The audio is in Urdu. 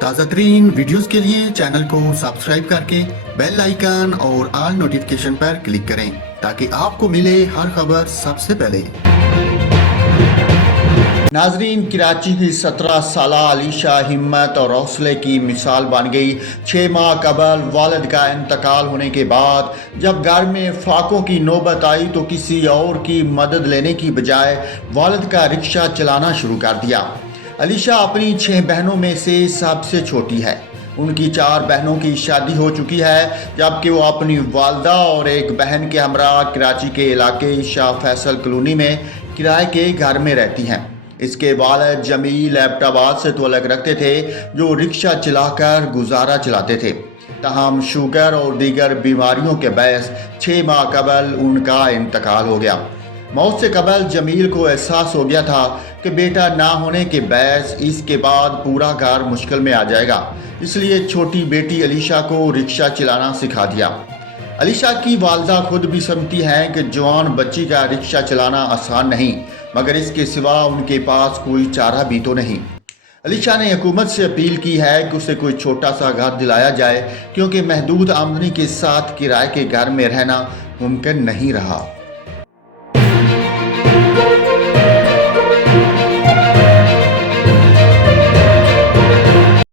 تازہ ترین ویڈیوز کے لیے چینل کو سبسکرائب کر کے بیل آئیکن اور آل نوٹیفیکیشن پر کلک کریں تاکہ آپ کو ملے ہر خبر سب سے پہلے۔ ناظرین، کراچی کی 17 سالہ علیشہ ہمت اور حوصلے کی مثال بن گئی۔ 6 ماہ قبل والد کا انتقال ہونے کے بعد جب گھر میں فاقوں کی نوبت آئی تو کسی اور کی مدد لینے کی بجائے والد کا رکشہ چلانا شروع کر دیا۔ علیشہ اپنی 6 بہنوں میں سے سب سے چھوٹی ہے۔ ان کی 4 بہنوں کی شادی ہو چکی ہے، جبکہ وہ اپنی والدہ اور ایک بہن کے ہمراہ کراچی کے علاقے شاہ فیصل کالونی میں کرائے کے گھر میں رہتی ہیں۔ اس کے والد جمیل ایبٹ آباد سے تعلق رکھتے تھے، جو رکشہ چلا کر گزارا چلاتے تھے۔ تاہم شوگر اور دیگر بیماریوں کے باعث 6 ماہ قبل ان کا انتقال ہو گیا۔ موت سے قبل جمیل کو احساس ہو گیا تھا کہ بیٹا نہ ہونے کے باعث اس کے بعد پورا گھر مشکل میں آ جائے گا، اس لیے چھوٹی بیٹی علیشہ کو رکشہ چلانا سکھا دیا۔ علیشہ کی والدہ خود بھی سمجھتی ہیں کہ جوان بچی کا رکشہ چلانا آسان نہیں، مگر اس کے سوا ان کے پاس کوئی چارہ بھی تو نہیں۔ علیشہ نے حکومت سے اپیل کی ہے کہ اسے کوئی چھوٹا سا گھر دلایا جائے، کیونکہ محدود آمدنی کے ساتھ کرائے کے گھر میں رہنا ممکن نہیں رہا۔